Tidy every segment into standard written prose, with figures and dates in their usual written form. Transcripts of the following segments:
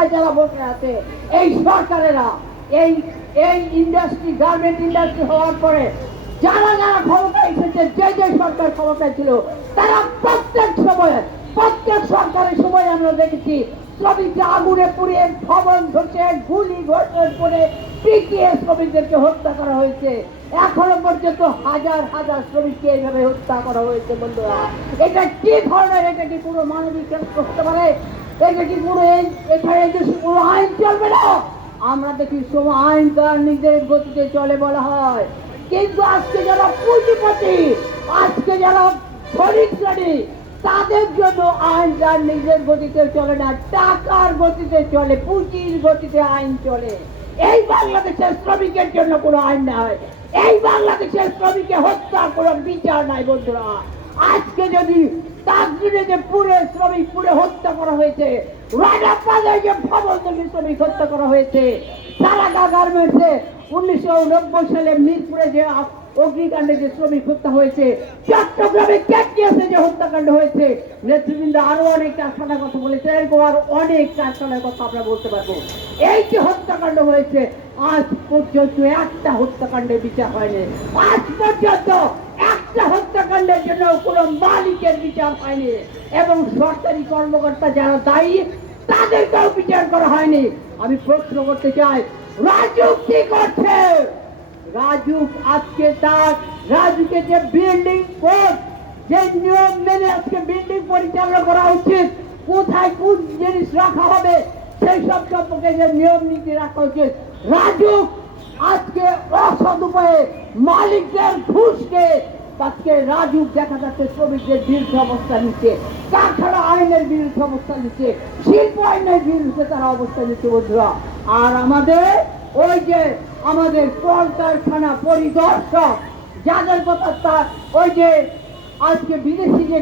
ক্ষমতায় যারা বসে আছে, এই সরকারেরা, এই এই ইন্ডাস্ট্রি, গার্মেন্ট ইন্ডাস্ট্রি হওয়ার পরে যারা যারা ক্ষমতা এসেছে, যে যে সরকার ক্ষমতায় ছিল, তারা প্রত্যেক সময়ে, প্রত্যেক সরকারের সময় আমরা দেখেছি শ্রমিকরা আগুনে পুড়িয়ে, ভবন ধসে, গুলি ঘোষণ করে পিটিয়ে শ্রমিকদেরকে হত্যা করা হয়েছে। এখনো পর্যন্ত হাজার হাজার শ্রমিককে এইভাবে হত্যা করা হয়েছে। বন্ধুরা, এটা কি ধরনের, এটা কি পুরো মানবিক করতে পারে? এটা কি পুরো এখানে পুরো আইন চলবে না? আমরা দেখি সময় আইন তার নিজের গতিতে চলে বলা হয়, কিন্তু আজকে যারা পুঁজিপতি, আজকে যারা ধনী শ্রেণী, তাদের জন্য আইন তার নিজের গতিতে চলে না, টাকার গতিতে চলে, পুঁজির গতিতে আইন চলে। এই বাংলাদেশের শ্রমিকের জন্য কোনো আইন নাই, এই বাংলাদেশের শ্রমিককে হত্যা কোনো বিচার নাই। বন্ধুরা, আজকে যদি তাজরিনে যে পুরে শ্রমিক পুরে হত্যা করা হয়েছে, রাজাপালে যে ভবন থেকে শ্রমিক হত্যা করা হয়েছে, সারাগা গার্মেন্টসে 1990 সালে মিরপুরে যে অগ্নিকাণ্ডে যে শ্রমিক হত্যা হয়েছে, চট্টগ্রামে ক্যাটিয়াসে যে হত্যাকাণ্ড হয়েছে, নেতৃবৃন্দ আরো অনেক কারখানার কথা বলেছে, এরকম আরো অনেক কারখানার কথা আমরা বলতে পারবো। এই যে হত্যাকাণ্ড হয়েছে, আজ পর্যন্ত একটা হত্যাকাণ্ডের বিচার হয়নি। আজ পর্যন্ত একটা হত্যাকাণ্ডের জন্য কোনো মালিকের বিচার হয়নি, এবং সরকারি কর্মকর্তা যারা দায়ী তাদেরকেও বিচার করা হয়নি। আমি প্রশ্ন করতে চাই, রাজু কি করছে? রাজু আজকে তার রাজুকে যে বিল্ডিং কোড, যে নিয়ম মেনে আজকে বিল্ডিং পরিচালনা করা উচিত, কোথায় কোন জিনিস রাখা হবে সেই সব সম্পর্কে যে নিয়ম নীতি রাখা উচিত, রাজু আজকে অসৎ উপায়ে মালিকদের ঘুষকে আজকে রাজু দেখা যাচ্ছে শ্রমিকদের বিরুদ্ধে অবস্থান নিচ্ছে, কারখানা আইনের বিরুদ্ধে অবস্থান নিচ্ছে, শিল্প আইনের বিরুদ্ধে তারা অবস্থান নিচ্ছে। বন্ধুরা, আর আমাদের ওই যে আমাদের কলকারখানা পরিদর্শক যাদের কথা, তার ওই যে আজকে বিদেশি যে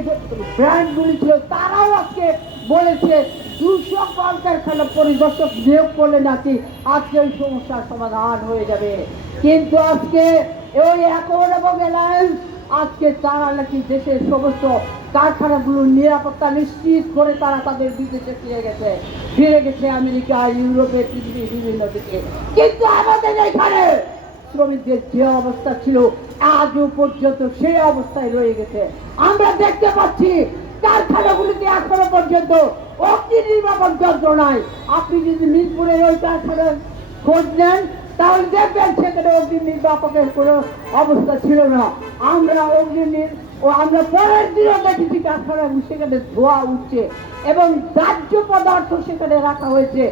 ব্র্যান্ডগুলি ছিল, তারাও আজকে বলেছে 200 কলকারখানা পরিদর্শক নিয়োগ করলে নাকি আজকে ওই সমস্যার সমাধান হয়ে যাবে। কিন্তু আজকে ওই অ্যাকর্ড এবং অ্যালায়েন্স আজকে তারা নাকি দেশের সমস্ত কারখানাগুলোর নিরাপত্তা নিশ্চিত করে তারা তাদের বিদেশে ফিরে গেছে আমেরিকা, ইউরোপের পৃথিবীর বিভিন্ন দিকে। কিন্তু আমাদের এখানে শ্রমিকদের যে অবস্থা ছিল আজও পর্যন্ত সেই অবস্থায় রয়ে গেছে। আমরা দেখতে পাচ্ছি কারখানাগুলিতে এখনো পর্যন্ত অগ্নি নির্বাপন যন্ত্র নাই। আপনি যদি মিরপুরের ওই কারখানার খোঁজ নেন তাহলে দেখবেন সেখানে অগ্নি নির্বাপকের কোনো অবস্থা ছিল না। আমরা আমরা পরের দিনও দেখেছি কারখানা সেখানে ধোয়া উঠছে এবং দাহ্য পদার্থ সেখানে রাখা হয়েছে।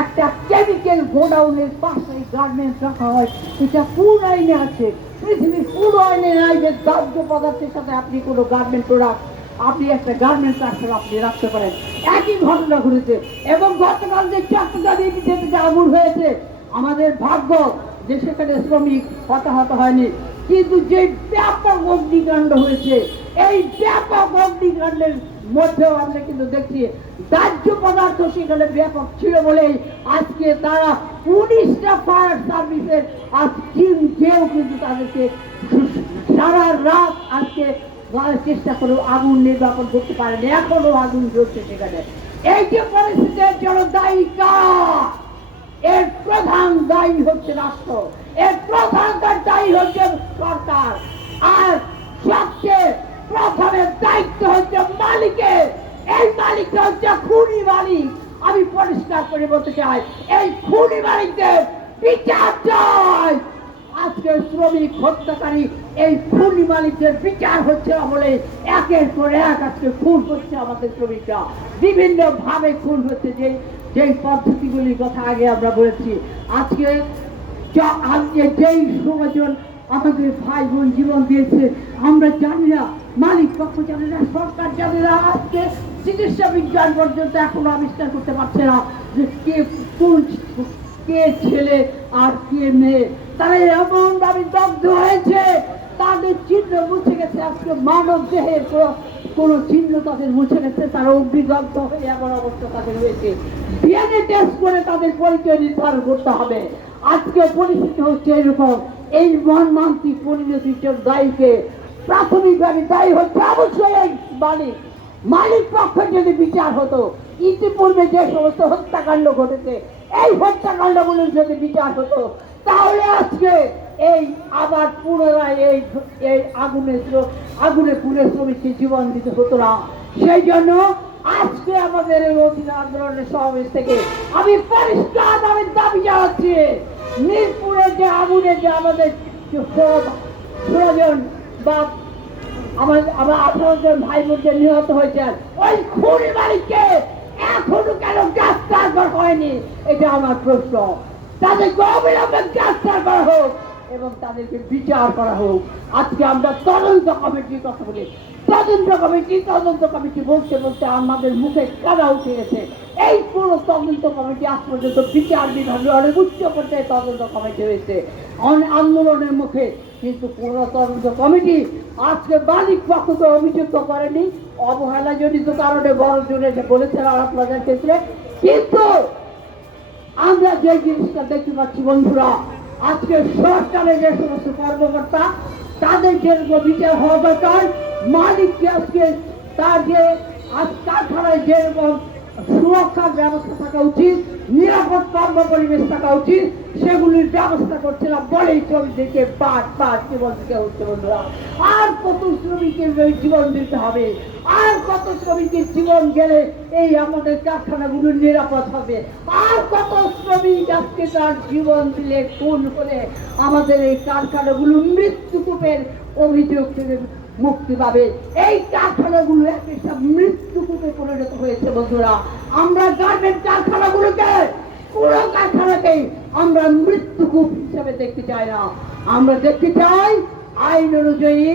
একটা কেমিক্যাল গোডাউনের পাশে গার্মেন্টস রাখা হয়, এটা কোন আইনে আছে? পৃথিবীর কোন আইনে নাই যে দাহ্য পদার্থের সাথে আপনি কোনো গার্মেন্ট প্রোডাক্ট, আপনি একটা গার্মেন্টস আপনি রাখতে পারেন। একই ঘটনা ঘটেছে। এবং গতকাল যে চট্টগ্রামে আগুন হয়েছে, আমাদের ভাগ্য যে সেখানে শ্রমিক হতাহত হয়নি, কিন্তু যে ব্যাপক অগ্নিকাণ্ড হয়েছে, এই ব্যাপক অগ্নিকাণ্ডের মধ্যেও আমরা কিন্তু দেখছি দাহ্য পদার্থ সেখানে ব্যাপক ছিল বলেই আজকে তারা 19টা ফায়ার সার্ভিসের টিম যেও কিন্তু তাদেরকে সারা রাত আজকে চেষ্টা করে আগুন নির্বাপন করতে পারেনি। এখনো আগুন জ্বলছে সেখানে। এই যে পরিস্থিতির জন্য দায়ী কারা? এর প্রধান দায়ী হচ্ছে রাষ্ট্র, এর প্রধান দায়ী হচ্ছে সরকার, আর সবচেয়ে প্রথমে দায়িত্ব হচ্ছে মালিকের। এই মালিকটা হচ্ছে খুনি মালিক। আমি পরিষ্কার করে বলতে চাই, এই খুনি মালিকদের বিচার চাই। আজকে শ্রমিক হত্যাকারী এই খুনি মালিকদের বিচার হচ্ছে না বলে একের পর এক আজকে খুন হচ্ছে আমাদের শ্রমিকরা, বিভিন্ন ভাবে খুন হচ্ছে। যেই পদ্ধতিগুলির কথা আগে আমরা বলেছি, আজকে যেই সময়জন আমাদের ভাই বোন জীবন দিয়েছে আমরা জানি না, মালিক পক্ষ জানে না, সরকার জানে না। আজকে চিকিৎসা বিজ্ঞান পর্যন্ত এখনো আবিষ্কার করতে পারছে না যে কে ছেলে আর কে মেয়ে। তারা এমন ভাবে দগ্ধ হয়েছে, তাদের চিহ্ন মুছে গেছে। আজকে মানব দেহের কোন চিহ্ন তাদের মুছে গেছে, তারা অগ্নিদগ্ধ হয়ে এমন অবস্থা তাদের হয়েছে। ডিএনএ টেস্ট করে তাদের পরিচয় নির্ধারণ করতে হবে। আজকে পরিস্থিতি হচ্ছে এরকম। এই মর্মান্তিক পরিণতির জন্য দায়ীকে প্রাথমিকভাবে দায়ী হচ্ছে অবশ্যই এই মালিক পক্ষের যদি বিচার হতো ইতিপূর্বে যে সমস্ত হত্যাকাণ্ড ঘটেছে, এই হত্যাকাণ্ডগুলোর যদি বিচার হতো, তাহলে আজকে এই আবার পুনরায় এই আগুনে পুড়ে শ্রমিককে জীবন দিতে হতো না। সেই জন্য আজকে আমাদের এই অধীন আন্দোলনের সমাবেশ থেকে আমি পরিষ্কার দাবি জানাচ্ছি, মিরপুরে যে আগুনে যে আমাদের 16 জন বা আমার 18 জন ভাই বোনদের নিহত হয়েছেন, ওই খুনি মালিককে এখনো কেন গ্রেফতার করা হয়নি? এটা আমার প্রশ্ন। তাদেরকে অবিলম্বে গ্রেফতার করা হোক এবং তাদেরকে বিচার করা হোক। আজকে আমরা তদন্ত কমিটির কথা বলি, তদন্ত কমিটি বলতে বলতে আমাদের মুখে কাদা উঠে গেছে। এই পুরো তদন্ত কমিটি আজ পর্যন্ত বিচার বিভাগে অনেক উচ্চ পর্যায়ে তদন্ত কমিটি হয়েছে আন্দোলনের মুখে, কিন্তু পুরো তদন্ত কমিটি আজকে মালিক পক্ষকে অভিযুক্ত করেনি অবহেলা জনিত কারণে বড় জোরে বলেছেন আলাপ প্লাজার ক্ষেত্রে। কিন্তু আমরা যে জিনিসটা দেখতে পাচ্ছি বন্ধুরা, আজকে সরকারের যে সমস্ত কর্মকর্তা, তাদের যেরকম বিচার হওয়া দরকার, মালিককে আজকে তার যে আজ কারখানায় যেরকম সুরক্ষার ব্যবস্থা থাকা উচিত, নিরাপদ কর্ম পরিবেশ থাকা উচিত, সেগুলির ব্যবস্থা করছে না বলেই শ্রমিকদেরকে বারবার জীবন দিতে হচ্ছে বন্ধুরা। আর কত শ্রমিকের জীবন দিতে হবে? আর কত শ্রমিকের জীবন গেলে এই আমাদের কারখানাগুলো নিরাপদ হবে? আর কত শ্রমিক আজকে তার জীবন দিলে খুন হলে আমাদের এই কারখানাগুলো মৃত্যুকূপের অভিযোগ থেকে মুক্তি পাবে? এই কারখানাগুলো একটা সব মৃত্যুকূপে পরিণত হয়েছে বন্ধুরা। আমরা গার্মেন্ট কারখানাগুলোকে, পুরো কারখানাকেই আমরা মৃত্যুকূপ হিসেবে দেখতে চাই না। আমরা দেখতে চাই আইন অনুযায়ী,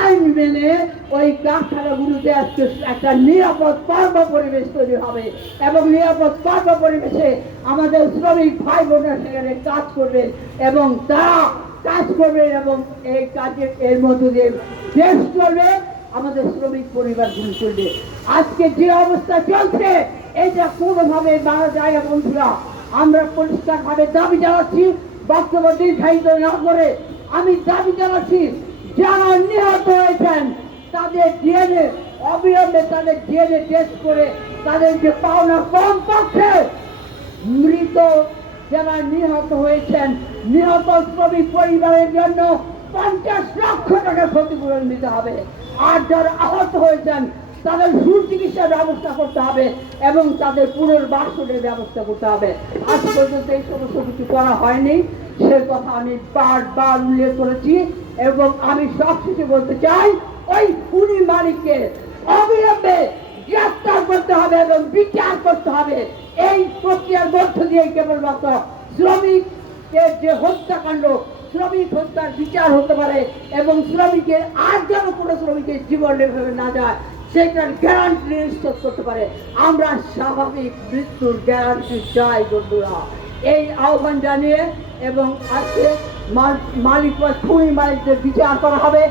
আইন মেনে ওই কারখানাগুলোতে আজকে একটা নিরাপদ কর্ম পরিবেশ তৈরি হবে এবং নিরাপদ কর্ম পরিবেশে আমাদের শ্রমিক ভাই বোনেরা সেখানে কাজ করবেন এবং তারা কাজ করবে এবং এই কাজের এর মধ্য দিয়ে দেশ চলবে, আমাদের শ্রমিক পরিবারগুলি চলবে। আজকে যে অবস্থা চলছে এটা কোনোভাবে মারা যায় না বন্ধুরা। আমরা পরিষ্কারভাবে দাবি জানাচ্ছি, বক্তব্য দীর্ঘায়িত না করে আমি দাবি জানাচ্ছি, যারা নিহত হয়েছেন তাদের ডিএনএ অবিলম্বে তাদের ডিএনএ টেস্ট করে তাদেরকে পাওনা কমপক্ষে মৃত যারা নিহত হয়েছেন, নিহত শ্রমিক পরিবারের জন্য 50 লক্ষ টাকা ক্ষতিপূরণ দিতে হবে। আর যারা আহত হয়েছেন তাদের সুচিকিৎসার ব্যবস্থা করতে হবে এবং তাদের পুনর্বাসনের ব্যবস্থা করতে হবে। আজ পর্যন্ত এই সমস্ত কিছু করা হয়নি, সে কথা আমি বারবার উল্লেখ করেছি এবং আমি সবশেষে বলতে চাই, ওই খুনি মালিককে অবিলম্বে গ্রেফতার করতে হবে এবং বিচার করতে হবে। এই প্রক্রিয়ার মধ্য দিয়ে কেবলমাত্র শ্রমিকের যে হত্যাকাণ্ড, শ্রমিক হত্যার বিচার হতে পারে এবং শ্রমিকের আর যেন কোনো শ্রমিকের জীবন এভাবে না যায় সেটার গ্যারান্টি নিশ্চিত করতে পারে। আমরা স্বাভাবিক মৃত্যুর গ্যারান্টি চাই বন্ধুরা। এই আহ্বান জানিয়ে এবং আজকে মালিক খুনি মালিকদের বিচার করা হবে।